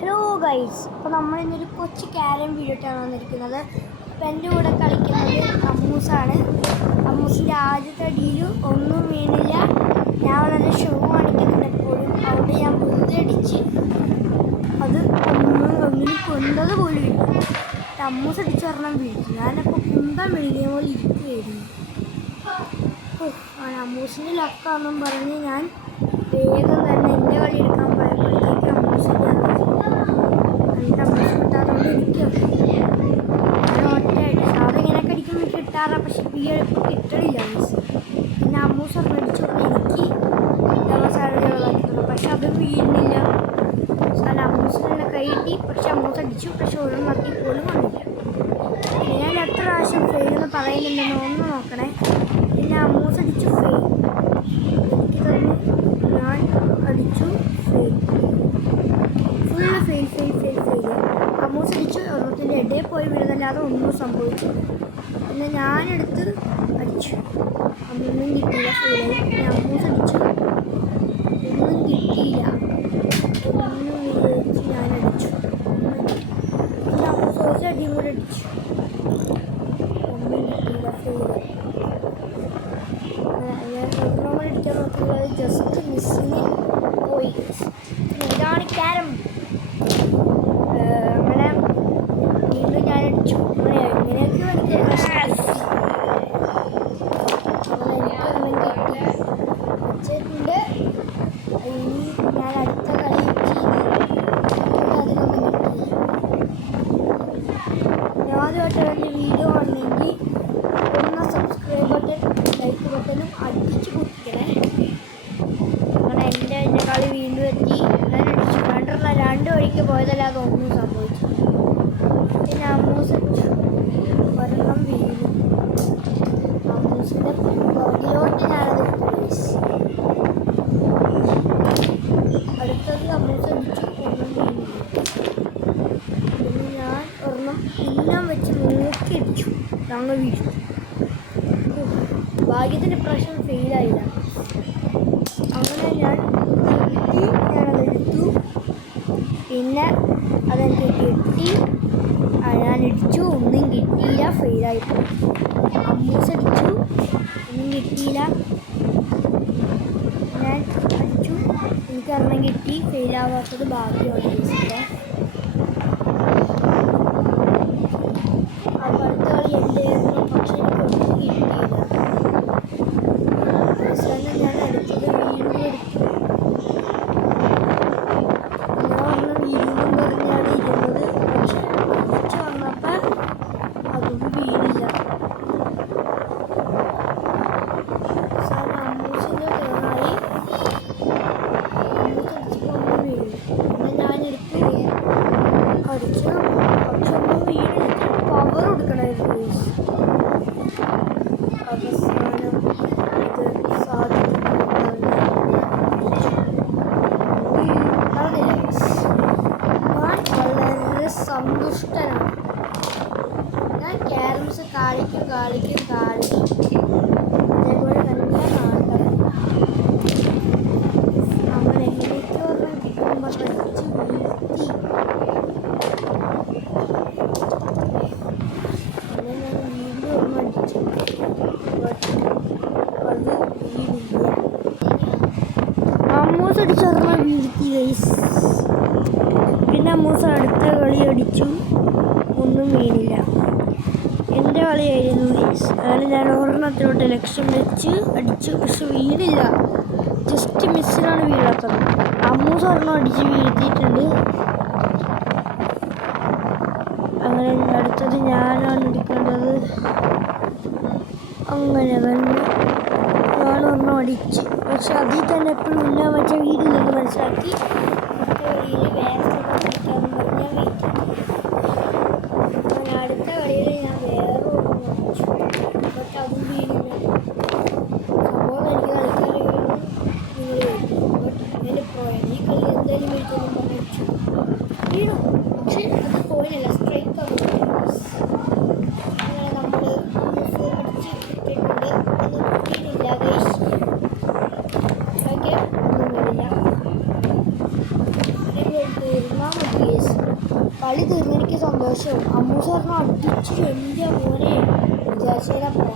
Hello guys, അപ്പോൾ നമ്മൾ ഇന്നൊരു കൊച്ചു ക്യാരം വീഡിയോട്ടാണ് വന്നിരിക്കുന്നത്. അപ്പോൾ എൻ്റെ കൂടെ കളിക്കുന്നത് അമ്മൂസാണ്. അമ്മൂസിൻ്റെ ആദ്യത്തെ അടിയിൽ ഒന്നും വീണില്ല. ഞാൻ വളരെ ഷോ കാണിക്കുന്നുണ്ട് എപ്പോഴും. അവിടെ ഞാൻ വെറുതെ അടിച്ച് അത് ഒന്നിനും കൊണ്ടത് പോലും ഇല്ല. അമ്മൂസ് അടിച്ച് പറഞ്ഞാൽ വീഴ്ച. ഞാനപ്പോൾ കുന്തം മെഴുകിയ പോലെ ഇരിക്കുകയായിരുന്നു. അമ്മൂസിൻ്റെ ലക്കാണെന്നും പറഞ്ഞ് ഞാൻ വേഗം തന്നെ എൻ്റെ കളി എടുക്കാൻ പോയപ്പോഴത്തേക്ക് അമ്മൂസിൻ്റെ കിട്ടാത്തതുകൊണ്ട് എനിക്ക് ഞാൻ ഒറ്റയായിട്ട് സാറിങ്ങനെയൊക്കെ അടിക്കുമ്പോൾ കിട്ടാറാ. പക്ഷെ ഇപ്പോൾ കിട്ടണില്ല മീൻസ്. പിന്നെ അമ്മൂസ് അടിച്ചു എനിക്ക് സാധ്യതകളായിരുന്നു. പക്ഷെ അത് വീഴുന്നില്ല. സാറിന് അമ്മൂസിനെ കൈ കിട്ടി. പക്ഷെ അമ്മൂസ് അടിച്ചു. പക്ഷെ ഒരു നക്കി പോലും വന്നില്ല. ഞാൻ എത്ര പ്രാവശ്യം ഫെയിലെന്ന് പറയുന്നുണ്ടെന്ന് ഒന്ന് നോക്കണേ. പിന്നെ അമ്മൂസ് അടിച്ചു ഫെയിൽ. എനിക്ക് തന്നെ ഞാൻ അടിച്ചു ഫെയിൽ. Full fail. അമ്മൂസ് അടിച്ചു. ഒരെണ്ണത്തിൻ്റെ ഇടയിൽ പോയി വീഴുന്നല്ലാതെ ഒന്നും സംഭവിച്ചില്ല. പിന്നെ ഞാനെടുത്ത് അടിച്ചു. ഒന്നും കിട്ടിയില്ല, ഫെയിലായി. പിന്നെ അമ്മൂസ് അടിച്ചു, ഒന്നും കിട്ടിയില്ല. ഒന്നും വിചാരിച്ച് ഞാനടിച്ചു. പിന്നെ അമ്മൂസ് ഒരു അടിയും കൂടെ അടിച്ചു, ഒന്നും കിട്ടിയില്ല, ഫെയിലായി. നമ്മൾ അടിക്കാൻ നോക്കുന്നത് ജസ്റ്റ് മിസ്സിന് പോയി. ഇതാണ് ക്യാരം. അങ്ങനെ വീണ്ടും ഞാൻ അടിച്ചു. എങ്ങനെയൊക്കെ എനിക്ക് പ്രശ്നമായി. അങ്ങനെ എനിക്കൊന്നും കിട്ടി വെച്ചിട്ടുണ്ട്. ഇനി ഞാൻ അടുത്ത കളി അതിനൊന്നും കിട്ടിയില്ല. ആദ്യമായിട്ട് എൻ്റെ വീഡിയോ വന്നെങ്കിൽ ഒന്ന് സബ്സ്ക്രൈബ് ബട്ടൺ ലൈക്ക് ബട്ടണും അടിച്ചു കുത്തിക്കണേ. അങ്ങനെ എൻ്റെ കളി വീണ്ടും എത്തി. ഞാൻ അടിച്ചു. വേണ്ടുള്ള രണ്ട് വഴിക്ക് പോയതല്ലാതെ ഒന്നും സംഭവിച്ചു. പിന്നെ അമ്മൂസ് അടിച്ചു. ഒരെണ്ണം വീണു. അമ്മൂസിൻ്റെ പുറകിലോട്ട് ഞാനത് പോലീസ്. അടുത്തത് അമ്മൂസ് അടിച്ചു, ഒന്നും വീണില്ല. പിന്നെ ഞാൻ ഒരെണ്ണം പിന്നം വെച്ച് നോക്കി അടിച്ചു. ഞങ്ങൾ വീഴ്ച. ഭാഗ്യത്തിന് പ്രശ്നം ഫെയിലായില്ല. അങ്ങനെ ഞാനതെടുത്തു. പിന്നെ അതെനിക്ക് കിട്ടി. ഞാൻ അടിച്ചു, ഒന്നും കിട്ടിയില്ല, ഫെയിലായിപ്പോയി. അമ്മൂസ് അടിച്ചു, ഒന്നും കിട്ടിയില്ല. ഞാൻ അടിച്ചു, എനിക്കൊരെണ്ണം കിട്ടി. ഫെയിലാവാത്തത് ഭാഗ്യമാണ് ചേച്ചിയുടെ. അപ്പോൾ അടുത്ത കളി എൻ്റെ ആയിരുന്നു. പക്ഷെ എനിക്കൊന്നും കിട്ടിയില്ല. അവസാനം ഞാൻ അടുത്തത് വീണ്ടും എടുത്തു. വീഴും പറഞ്ഞാണ് ഇരുന്നത്. പക്ഷെ അടിച്ചു വന്നപ്പോൾ അതും വീണില്ല. അവസാനം അമ്മൂസിൻ്റെ ടേണായി. അമ്മൂസ് അടിച്ചപ്പോൾ ഒന്നും വീണു. പിന്നെ ഞാനെടുത്ത് അടിച്ചു. പക്ഷെ ഒന്നും വീണിട്ട് പവർ കൊടുക്കണമായിരുന്നു. അവസാനം ഇത് സാധിക്കും. വളരെ സന്തുഷ്ടനാണ് ഞാൻ. ക്യാരംസ് കളിക്കും. അതേപോലെ തന്നെ നാട്ടം. അങ്ങനെ എങ്ങനെയൊക്കെ ഒരെണ്ണം കിട്ടുമ്പോൾ അടിച്ച് വീഴ്ത്തി. അങ്ങനെ ഞാൻ വീണ്ടും ഒരെണ്ണം അടിച്ചു. അത് വീണില്ല. അമ്മൂസ് അടിച്ചൊരെണ്ണം വീഴ്ത്തി ഗൈസ്. പിന്നെ അമ്മൂസ് അടുത്ത കളി അടിച്ചു, ഒന്നും വീണില്ല. എൻ്റെ കളിയായിരുന്നു ഗൈസ്. അങ്ങനെ ഞാൻ ഒരെണ്ണത്തിലോട്ട് ലക്ഷ്യം വെച്ച് അടിച്ചു. പക്ഷെ വീണില്ല, ജസ്റ്റ് മിസ്സിലാണ് വീഴാത്തത്. അമ്മൂസ് ഒരെണ്ണം അടിച്ച് വീഴ്ത്തിയിട്ടുണ്ട്. അങ്ങനെ അടുത്തത് ഞാനാണ് എടുക്കേണ്ടത്. അങ്ങനെ തന്നെ ഞാനൊരെണ്ണം അടിച്ച്. പക്ഷെ അതിൽ തന്നെ എപ്പോഴും ഉന്നാൻ പറ്റിയ വീടില്ലെന്ന് മനസ്സിലാക്കി അടുത്ത കളിയിൽ ഞാൻ വേറെ ഒന്നും അടിച്ചു. പക്ഷെ അതും വീണില്ല. സംഭവം എനിക്ക് കളിക്കാറില്ലെന്ന് എൻ്റെ പോയത്. ഈ കളി എന്തായാലും വീഴ്ചയൊന്നും പറഞ്ഞു വീണു. പക്ഷെ അത് പോയില്ല, സ്ട്രൈക്ക് ആകും. അങ്ങനെ നമ്മൾ അടിച്ച് ഇട്ടിട്ടുണ്ട്. ഒന്നും വീണില്ല ഗൈസ്. ഓക്കെ, ഒന്നും വീണില്ല. തീർന്നാൽ മതി. കളി തീർന്ന് എനിക്ക് സന്തോഷവും. അമ്മൂസ് പറഞ്ഞു അടിച്ചു എൻ്റെ മോനെ വിചാരിച്ചപ്പോൾ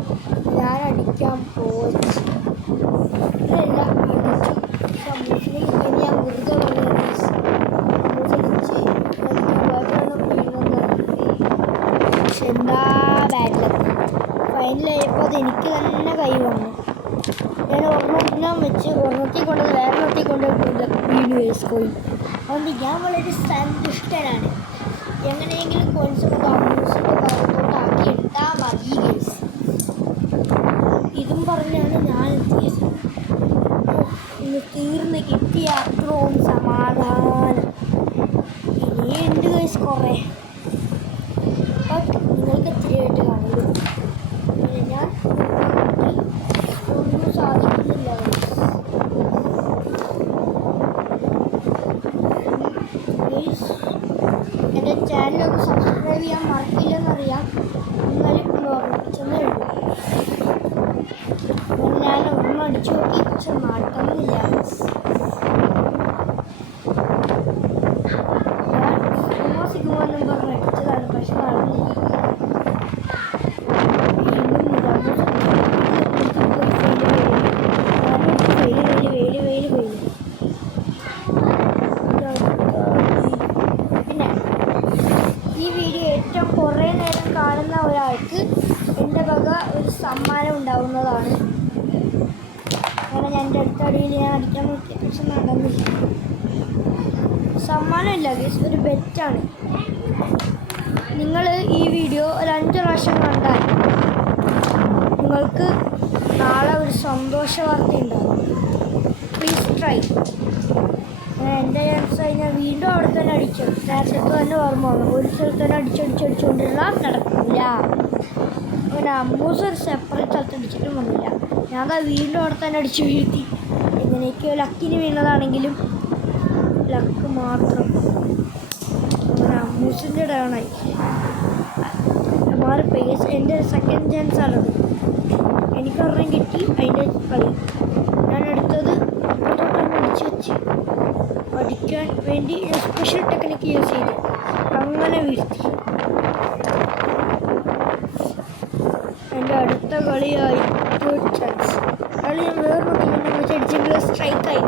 ഞാൻ അടിക്കാൻ പോയി. എല്ലാം അടിച്ചു. അമ്മൂസിനെ ഇങ്ങനെ ഞാൻ വെറുതെ പറഞ്ഞു അമ്മൂസ് അടിച്ച് പക്ഷെ എന്താ ബാഡ് ലക്ക്. ഫൈനലായപ്പോൾ അത് എനിക്ക് തന്നെ കൈ വന്നു. ഞാൻ ഒരെണ്ണം വെച്ച് ഒരെണ്ണത്തിൽ കൊണ്ടത് വേറെ ഒരെണ്ണത്തിൽ കൊണ്ട് വീഡിയോ കോയിൻ. അതുകൊണ്ട് ഞാൻ വളരെ സന്തുഷ്ടനാണ്. എങ്ങനെയെങ്കിലും കോയിൻസ് കൊണ്ട് അമ്മൂസിൻ്റെ ഭാഗത്തോട്ട് ആക്കി എടുത്താൽ മതി ഗൈസ്. ഇതും പറഞ്ഞാണ് ഞാൻ എത്തിയത്. ഇന്ന് തീർന്ന് കിട്ടിയ അത്രയും സമാധാനം ഇനിയുണ്ട് ഗൈസ് കുറേ. ബട്ട് നിങ്ങൾക്ക് എത്രയായിട്ട് കാണുള്ളൂ. ഞാൻ ഒന്നും സാധിക്കുന്നില്ല. എൻ്റെ ചാനലൊന്ന് സബ്സ്ക്രൈബ് ചെയ്യാൻ മറക്കില്ലെന്നറിയാം. എന്നാലും ഒന്ന് ഓർമ്മിപ്പിച്ചെന്നേ ഉള്ളൂ. ഞാൻ ഒരെണ്ണം അടിച്ചു നോക്കി പക്ഷെ മാറ്റുന്നില്ല. ഞാൻ സിഗ്മോന്നും പറഞ്ഞ് അടിച്ചതാണ് പക്ഷെ നടന്നില്ല. പിന്നെ ഈ വീഡിയോ ഏറ്റവും കുറേ നേരം കാണുന്ന ഒരാൾക്ക് എൻ്റെ വക ഒരു സമ്മാനം ഉണ്ടാവുന്നതാണ്. കാരണം ഞാൻ എൻ്റെ അടുത്ത അടിയിൽ ഞാൻ അടിക്കാൻ നോക്കിയ പക്ഷെ നടന്നില്ല. സമ്മാനമില്ല ഗൈസ്, ഒരു ബെറ്റാണ്. നിങ്ങൾ ഈ വീഡിയോ ഒരു 5 പ്രാവശ്യം കണ്ടാൽ നിങ്ങൾക്ക് നാളെ ഒരു സന്തോഷ വാർത്ത ഉണ്ടാകും. Please try. എൻ്റെ ചാൻസ് കഴിഞ്ഞാൽ വീണ്ടും അവിടെ തന്നെ അടിച്ചു. നേരത്തെ തന്നെ ഓർമ്മ വന്നു. ഒരു സ്ഥലത്ത് തന്നെ അടിച്ചോണ്ടിരുന്നാൽ നടക്കില്ല. അങ്ങനെ അമ്മൂസ് ഒരു സെപ്പറേറ്റ് സ്ഥലത്ത് അടിച്ചിട്ടും വന്നില്ല. ഞാൻ വീണ്ടും അവിടെ തന്നെ അടിച്ചു വീഴ്ത്തി. എങ്ങനെയൊക്കെയോ ലക്കിന് വീണതാണെങ്കിലും ലക്ക് മാത്രം. അങ്ങനെ അമ്മൂസിൻ്റെ ഡൗണായി മാറിപ്പോയി. എൻ്റെ സെക്കൻഡ് ചാൻസാണത്. എനിക്കൊരെണ്ണം കിട്ടി. അതിൻ്റെ കളി ഞാൻ എടുത്തത് അപ്പുറത്തോട്ടൊന്ന് അടിച്ചു വെച്ച് അടിക്കാൻ വേണ്ടി സ്പെഷ്യൽ ടെക്നിക്ക് യൂസ് ചെയ്ത് അങ്ങനെ വീഴ്ത്തി. എൻ്റെ അടുത്ത കളിയായി തേർഡ് ചാൻസ്. കളി ഞാൻ വേറൊരു ടീമിനെ വെച്ച് അടിച്ചെങ്കിൽ സ്ട്രൈക്കായി.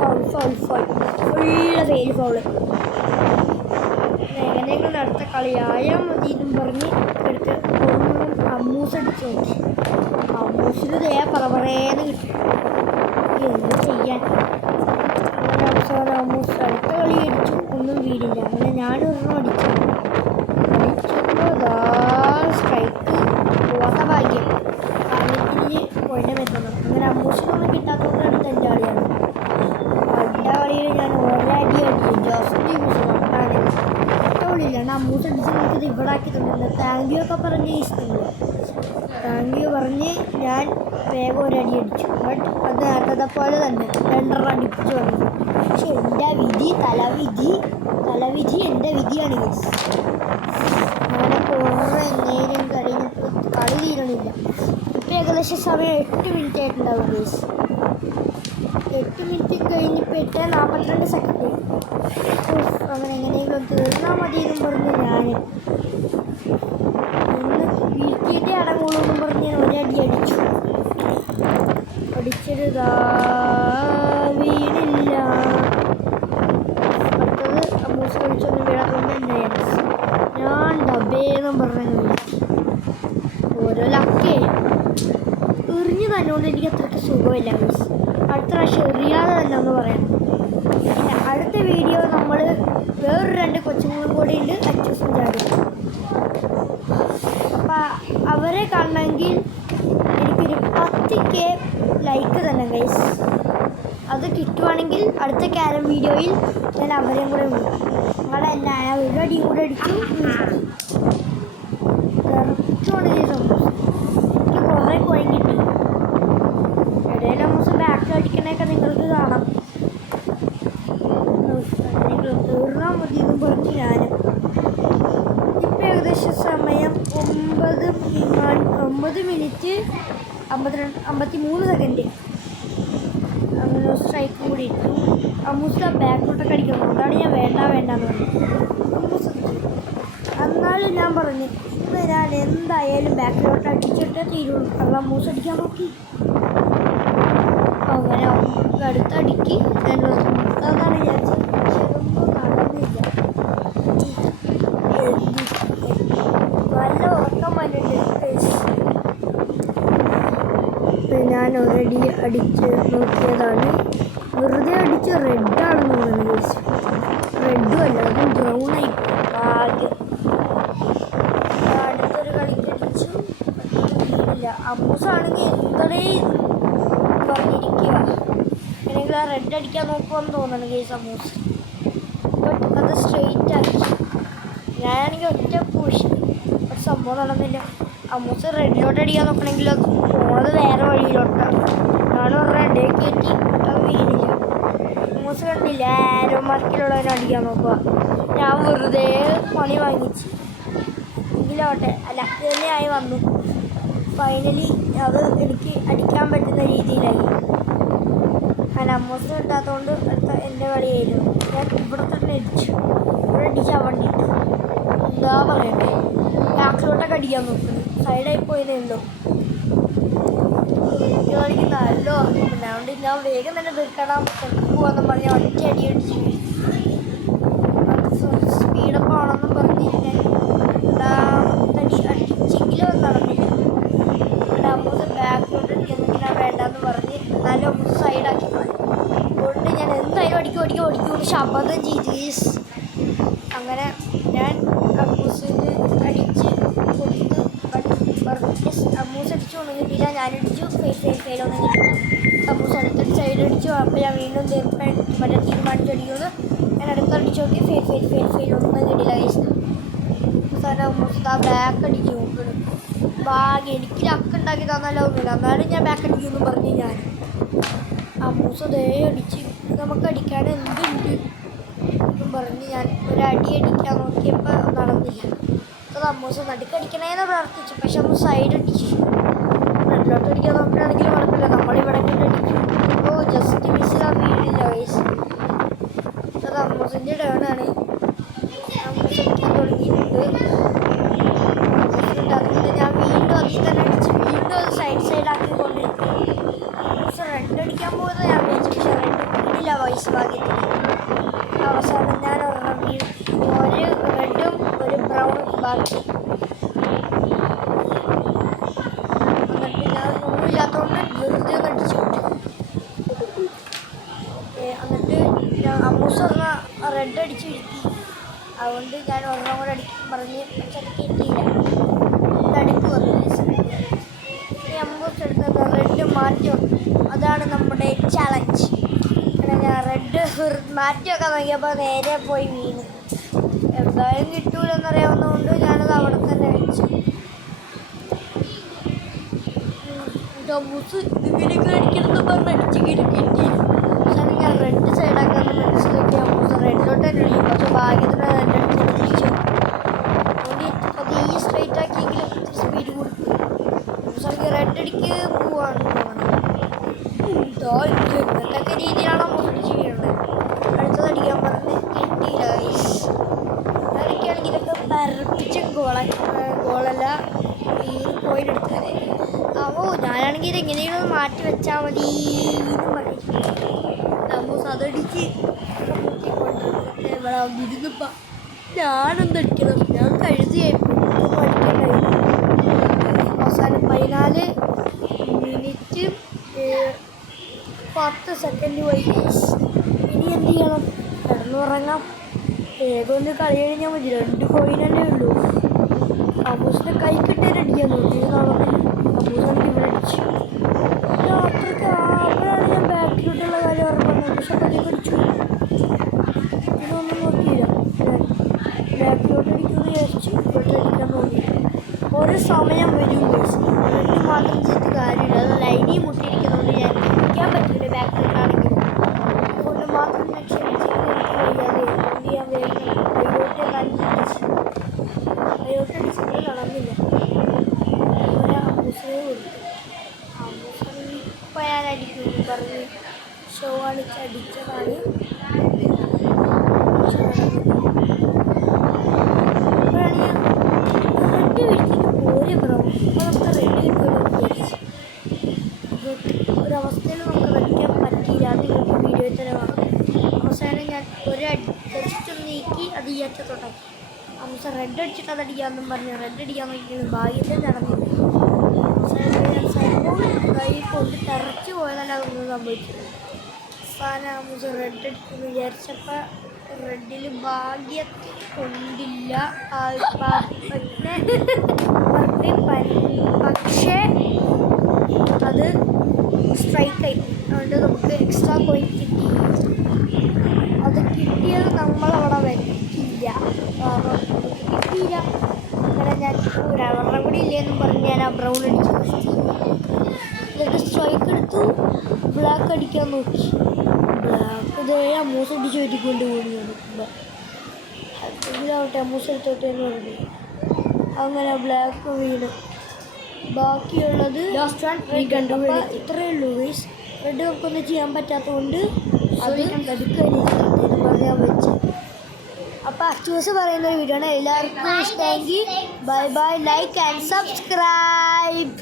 Foul foul. എങ്ങനെയെങ്കിലും അടുത്ത കളിയായാൽ മതി എന്നും പറഞ്ഞ് എടുത്ത് അമ്മൂസ് അടിച്ചു നോക്കി. അമ്മൂസിന് ദേ പറവറേന്ന് കിട്ടി. എന്ത് ചെയ്യാൻ. അങ്ങനെ അവസാനം അമ്മൂസ് അടുത്ത കളി അടിച്ചു. ഒന്നും വീടില്ല. അങ്ങനെ ഞാനൊരെണ്ണം അടിച്ചപ്പോൾ സ്ട്രൈക്ക് പോകാത്ത ഭാഗ്യം. കാലത്തിരിഞ്ഞ് പോയിൻ്റെ മെത്തണം. അങ്ങനെ അമ്മൂസിനൊന്നും കിട്ടാത്തതുകൊണ്ട് അടുത്ത എൻ്റെ കളിയാണ്. അടുത്ത കളിയിൽ ഞാൻ ഒരടി അടിച്ചു. ജോസിൻ്റെ യൂസ് നോക്കാണ് ഒറ്റ കളിയില്ല. അമ്മൂസ് അടിച്ച് നമുക്കിത് ഇവിടെ ആക്കി തന്നില്ല. താങ്ക് യു ഒക്കെ പറഞ്ഞ് ഇഷ്ടമില്ല. താങ്ക് യു പറഞ്ഞ് ഞാൻ വേഗം ഒരടി അടിച്ചു. ബട്ട് അത് നേരത്തെ പോലെ തന്നെ 2 അടിപ്പിച്ച് വന്നു. പക്ഷെ എൻ്റെ വിധി തലവിധി എൻ്റെ വിധിയാണ് ഗൈസ്. അങ്ങനെ കുറേ നേരം കഴിഞ്ഞപ്പോൾ കളി തീരണില്ല. ഇപ്പം ഏകദേശം സമയം 8 മിനിറ്റ് ആയിട്ടുണ്ടാവും ഗൈസ്. 8 മിനിറ്റ് കഴിഞ്ഞപ്പോൾ 8:42. അങ്ങനെ എങ്ങനെയെങ്കിലും തീർന്നാൽ മതി എന്നും പറഞ്ഞ് ഞാൻ ഇന്ന് വീട്ടിൻ്റെ അടങ്ങുള്ളൂ എന്നും പറഞ്ഞ് ഞാൻ ഒരടി അടിച്ചു. അടിച്ചത് വീണില്ല. അടുത്തത് അമ്മൂസ് കളിച്ചൊന്നും വീഴാത്തതുകൊണ്ട് എൻ്റെ ഞാൻ ഡബേന്നും പറഞ്ഞു വീഴ്ത്തി. ഓരോ ലക്കേ എറിഞ്ഞു തന്നുകൊണ്ട് എനിക്ക് അത്രയ്ക്ക് സുഖമില്ല മീൻസ്. അടുത്ത പ്രാവശ്യം എറിയാതെ തന്നെ ഒന്ന് പറയണം. പിന്നെ അടുത്ത വീഡിയോ നമ്മൾ വേറൊരു 2 കൊച്ചുങ്ങളും കൂടി ഉണ്ട്. അച്ചൂസും ചാടും. അപ്പം അവരെ കാണണമെങ്കിൽ എനിക്കൊരു 10K ലൈക്ക് തന്നെ ഗൈസ്. അത് കിട്ടുവാണെങ്കിൽ അടുത്ത ക്യാരം വീഡിയോയിൽ ഞാൻ അവരെയും കൂടെ വിളിക്കും. നിങ്ങളെ എല്ലാ ഒരു അടിയും കൂടെ അടിച്ചു കറക്റ്റുകൊണ്ട് സംഭവം. എനിക്ക് കുറേ കോയിൻ കിട്ടി. ഇടയിൽ ദിവസം ബാക്ക് അടിക്കണൊക്കെ നിങ്ങൾക്ക് കാണാം. തീർന്നാൽ മതി എന്നും പറഞ്ഞ് ഞാൻ ഇപ്പം ഏകദേശം സമയം 9 മിനിറ്റ് 53 സെക്കൻഡ്. അങ്ങനെ സ്ട്രൈക്കും കൂടി ഇട്ടു. അമ്മൂസ് ബാക്കിലോട്ടൊക്കെ അടിക്കുന്നു. അതാണ് ഞാൻ വേണ്ടെന്ന് പറഞ്ഞു. ഞാൻ പറഞ്ഞു ഞാൻ എന്തായാലും ബാക്കിലോട്ട് അടിച്ചിട്ടേ തീരുള്ളൂ. അത് അമ്മൂസ് അടിക്കാൻ നോക്കി. അങ്ങനെ അടുത്തടിക്ക് ഞാൻ അതാണ് വിചാരിച്ചത്. പക്ഷെ അതൊന്നും നടന്നില്ല. നല്ല ഉറക്കം വന്നിട്ടുണ്ട്. ഞാൻ ഒരടി അടിച്ച് നോക്കിയതാണ്. വെറുതെ അടിച്ച് റെഡാണെന്ന് തോന്നുന്നു. റെഡും അല്ല, അതും ബ്രൗണായി ആകെ. അടുത്തൊരു കളിക്കടിച്ചു ഇല്ല. അമ്മൂസാണെങ്കിൽ എന്തേ പറഞ്ഞിരിക്കുക. അല്ലെങ്കിൽ ആ റെഡ് അടിക്കാൻ നോക്കുമെന്ന് തോന്നുന്നു കേസ് അമ്മൂസ്. ബട്ട് അത് സ്ട്രെയിറ്റ് ആക്കി. ഞാനാണെങ്കിൽ ഒറ്റ പുഷ്. പക്ഷെ സംഭവം നടന്നില്ല. അമ്മൂസ് റെഡിലോട്ട് അടിക്കാൻ നോക്കണമെങ്കിൽ അത് പോണത് വേറെ വഴിയിലോട്ടാണ്. ഞാനും റെഡേ കയറ്റി അത് വീണില്ല. അമ്മൂസ് കണ്ടില്ല ആരോ മാർക്കിലുള്ളവനെ അടിക്കാൻ നോക്കുക. ഞാൻ വെറുതെ പണി വാങ്ങിച്ച്. എങ്കിലോട്ടെ ലക്ക് തന്നെയായി വന്നു. ഫൈനലി അത് എനിക്ക് അടിക്കാൻ പറ്റുന്ന രീതിയിലായി. ഞാൻ അമ്മൂസ് കിട്ടാത്തതുകൊണ്ട് അടുത്ത എൻ്റെ കളിയായിരുന്നു. ഞാൻ ഇവിടെ തന്നെ അടിച്ചു. ഇവിടെ അടിച്ചാൽ വേണ്ടിയിട്ട് എന്താ പറയണ്ടേ, ബാക്കിലോട്ടൊക്കെ അടിക്കാൻ നോക്കുന്നു. സൈഡായി പോയതേ ഉള്ളൂ. കളിക്കുന്നല്ലോ. അതുകൊണ്ട് ഞാൻ വേഗം തന്നെ തീർക്കണം പോവാന്ന് പറഞ്ഞ ഒറ്റ അടി അടിച്ച് സ്പീഡപ്പ് ആണെന്നും പറഞ്ഞ് ഞാൻ രണ്ടാമത്തടി അടിച്ചെങ്കിലും അത് നടന്നില്ല. അമ്മൂസ് ബാക്കിലോട്ട് അടിക്കുന്നെങ്കിൽ ഞാൻ വേണ്ടെന്ന് പറഞ്ഞ് എന്നാലും അമ്മൂസ് സൈഡാക്കി പോയി. അതുകൊണ്ട് ഞാൻ എന്തായാലും അടിക്കും ശബ്ദം ചെയ്തു. അങ്ങനെ ഞാൻ അമ്മൂസിന് അടിച്ച് കൊടുത്ത് അമ്മൂസ് അടിച്ചു ഒന്നും കിട്ടിയില്ല. ഞാനടിച്ചു ഫെയിലൊന്നും കിട്ടില്ല. അമ്മൂസ് അടുത്തൊരു സൈഡ് അടിച്ചു. അപ്പോൾ ഞാൻ വീണ്ടും മറ്റേ തീരുമാനിച്ചടിക്കുന്നു. ഞാൻ അടുത്തടിച്ചു നോക്കി ഫെയിൽ ഒന്നും കിട്ടില്ല. അവസാനം അമ്മൂസ് ആ ബാക്ക് അടിച്ചു നോക്കണം. ഭാഗ്യം എനിക്ക് ലക്ക് ഉണ്ടാക്കി തന്നാലോ ഒന്നുമില്ല. എന്നാലും ഞാൻ ബാക്ക് അടിക്കുമെന്ന് പറഞ്ഞു. ഞാൻ അമ്മൂസ് ദേ അടിച്ച് നമുക്ക് അടിക്കാൻ എന്തുണ്ട് എന്നും പറഞ്ഞ് ഞാൻ ഒരടി അടിക്കാൻ നോക്കിയപ്പോൾ നടന്നില്ല. അത് അമ്മൂസ് നടുക്കടിക്കണേന്ന് പ്രാർത്ഥിച്ചു. പക്ഷെ അമ്മൂസ് സൈഡ് അടിച്ചു. ഫ്രണ്ടിലോട്ട് അടിക്കാൻ നോക്കുകയാണെങ്കിൽ കുഴപ്പമില്ല. നമ്മളിവിടെ അടിക്കും. അപ്പോൾ ജസ്റ്റ് മിസ് ആ വീടില്ല വയസ്സ്. അത് അമ്മൂസിൻ്റെ ടേണാണ്. അമ്മൂസ് അടിക്കാൻ തുടങ്ങിയിട്ടുണ്ട്. അതുകൊണ്ട് ഞാൻ വീണ്ടും അതിൽ തന്നെ അടിച്ച് വീണ്ടും അത് സൈഡാക്കിക്കൊണ്ടിരിക്കും. അമ്മൂസ് റെഡ് അടിക്കാൻ പോകുന്നത് ഞാൻ വിചാരിച്ചു. പക്ഷെ റെഡ് വീടില്ല വയസ്സ് ഭാഗ്യത്തിന്. അവസാനം ഞാൻ ഒരു റെഡും ഒരു ബ്രൗൺ ബാക്കി. എന്നിട്ട് ഞാൻ നൂറില്ലാത്തതുകൊണ്ട് വെറുതെ ഒന്ന് അടിച്ചു. എന്നിട്ട് അമ്മൂസ് പറഞ്ഞ റെഡ് അടിച്ച് വീഴ്ത്തി. അതുകൊണ്ട് ഞാൻ ഒരെണ്ണം കൂടെ അടിക്കാൻ പറഞ്ഞ് പക്ഷെ അത് കിട്ടിയില്ല. നടുക്ക് വന്നു. ഇനി അമ്മൂസ് എടുത്തത് റെഡ് മാറ്റി വെക്കും. അതാണ് നമ്മുടെ ചലഞ്ച്. അങ്ങനെ ഞാൻ റെഡ് മാറ്റി വെക്കാൻ നോക്കിയപ്പോൾ നേരെ പോയി വീണ്. എന്തായാലും കിട്ടൂലെന്നറിയാവുന്നതുകൊണ്ട് ഞാനത് അവിടെ തന്നെ വെച്ചു. അമ്മൂസ് ഇതിലേക്ക് അടിക്കണമെന്ന് പറഞ്ഞ് അടിച്ചെങ്കിലും കിട്ടിയില്ല. പക്ഷേ ഞാൻ റെഡ് സൈഡാക്കാന്ന് മനസ്സിലാക്കി അമ്മൂസ് റെഡിലോട്ട് തന്നെ അടിക്കും. പക്ഷെ ഭാഗ്യത്തിന് എൻ്റെ അടുത്ത് തിരിച്ചു. അതുകൊണ്ട് അത് ഈ സ്ട്രൈറ്റ് ആക്കിയെങ്കിലും ഇത്തിരി സ്പീഡ് കൊടുക്കും. അമ്മൂസാണെങ്കിൽ റെഡ് അടിക്ക് പോവാന്ന് തോന്നണം. ഇങ്ങനത്തെ രീതിയിലാണ് അമ്മൂസ് അടിച്ച് വീഴുന്നത്. അടുത്തത് അടിക്കാൻ പറഞ്ഞ് കിട്ടിയില്ല. അതൊക്കെയാണെങ്കിൽ ഇതൊക്കെ പരപ്പിച്ച ഗോളല്ല ഈ പോയിന്റ് എടുത്താലേ. അപ്പോൾ ഞാനാണെങ്കിൽ ഇതെങ്ങനെയും ഒന്ന് മാറ്റി വെച്ചാൽ മതി എന്ന് പറയും. അമ്മൂസ് അതടിച്ച് ഇവിടെ ഇരുന്നിപ്പോൾ ഞാനെന്തടിക്കണം. ഞാൻ കഴുതിയായിപ്പോൾ അടിക്കണ്ടായി. അവസാനം 14 മിനിറ്റ് 10 സെക്കൻഡ് പോയി. ഇനി എന്ത് ചെയ്യണം? കിടന്നുറങ്ങാം. വേഗം ഒന്ന് കളി കഴിഞ്ഞാൽ മതി. 2 കോയിനല്ലേ ഉള്ളൂ. അമ്മൂസിൻ്റെ കൈ കിട്ടിയൊരടിക്കാൻ നോക്കി. നടന്നില്ല. അമ്മൂസാണെങ്കിൽ ഇവിടെ അടിച്ചു. രാത്രിക്ക് അപ്പോഴാണ് ഞാൻ ബാക്കിലോട്ടുള്ള കാര്യം ഓർമ്മ. പക്ഷെ പതിയെ അടിച്ചു. ഇതൊന്നും നോക്കിയില്ല. ബാക്കിലോട്ട് അടിക്കുമെന്ന് വിചാരിച്ചു. ഇവിടെ അടിക്കാൻ നോക്കി. ഒരു സമയം വരും. റെഡ് മാത്രം ചെയ്തിട്ട് കാര്യമില്ല. അത് ലൈനിൽ മുട്ടിയിരിക്കുന്നതുകൊണ്ട് ഞാൻ അടിക്കാൻ പറ്റില്ല. ബാക്കിലോട്ടാണെങ്കിൽ അതുകൊണ്ട് മാത്രം ഞാൻ ക്ഷമിച്ചിട്ട് എനിക്ക് വയ്യാതെ. അതുകൊണ്ട് ഞാൻ വേഗം കൈയോട്ടടിച്ചിട്ട് നടന്നില്ല. അങ്ങനെ അമ്മൂസിനെ കൊടുത്തു. അമ്മൂസിന് ഇപ്പം ഞാൻ അടിക്കുമെന്ന് പറഞ്ഞ് ഷോ കളിച്ച് അടിച്ചതാണ്. ഇപ്പോഴാണ് ഞാൻ അപ്പോഴത്തേക്ക് അത് ഈ അറ്റത്തോട്ടായി. അമ്മൂസ റെഡ് അടിച്ചിട്ട് അത് അടിക്കാമെന്നും പറഞ്ഞ് റെഡ് അടിക്കാൻ നോക്കിയത് ഭാഗ്യത്തിൽ നടന്നില്ല. കൈ കൊണ്ട് തെറച്ച് പോയതല്ല അതൊന്നും സംഭവിച്ചത്. അവസാനം അമ്മൂസ റെഡ് അടിക്കുമെന്ന് വിചാരിച്ചപ്പോൾ റെഡിൽ ഭാഗ്യത്തിൽ കൊണ്ടില്ല. പക്ഷേ അത് സ്ട്രൈക്കായി. അതുകൊണ്ട് നമുക്ക് എക്സ്ട്രാ കോയിൻ കിട്ടി. അത് കിട്ടിയത് നമ്മളവിടെ വയ്ക്കില്ല, കാരണം നമുക്ക് കിട്ടിയില്ല. അങ്ങനെ ഞാൻ ഒരവരുടെ കൂടി ഇല്ലേന്നും പറഞ്ഞ് ഞാൻ ആ ബ്രൗൺ അടിച്ചു. എന്നിട്ട് സ്ട്രൈക്ക് എടുത്തു ബ്ലാക്ക് അടിക്കാൻ നോക്കി. ബ്ലാക്ക് ഇതേ അമ്മൂസ് അടിച്ച് വെട്ടിക്കൊണ്ട് പോയി നോക്കുമ്പോൾ ഇതിലാവട്ടെ അമ്മൂസ് എടുത്തോട്ടെ എന്ന് പറഞ്ഞു. അങ്ങനെ ബ്ലാക്ക് വീണ് ബാക്കിയുള്ളത് ഇത്രയേ ഉള്ളൂ. റെഡ് നമുക്കൊന്നും ചെയ്യാൻ പറ്റാത്തതുകൊണ്ട് അത് എടുക്കുകയെന്ന് പറഞ്ഞാൽ വെച്ചു. അപ്പോൾ അച്ചൂസ് പറയുന്ന ഒരു വീഡിയോ ആണ്. എല്ലാവർക്കും ഇഷ്ടമെങ്കിൽ bye bye, like and subscribe.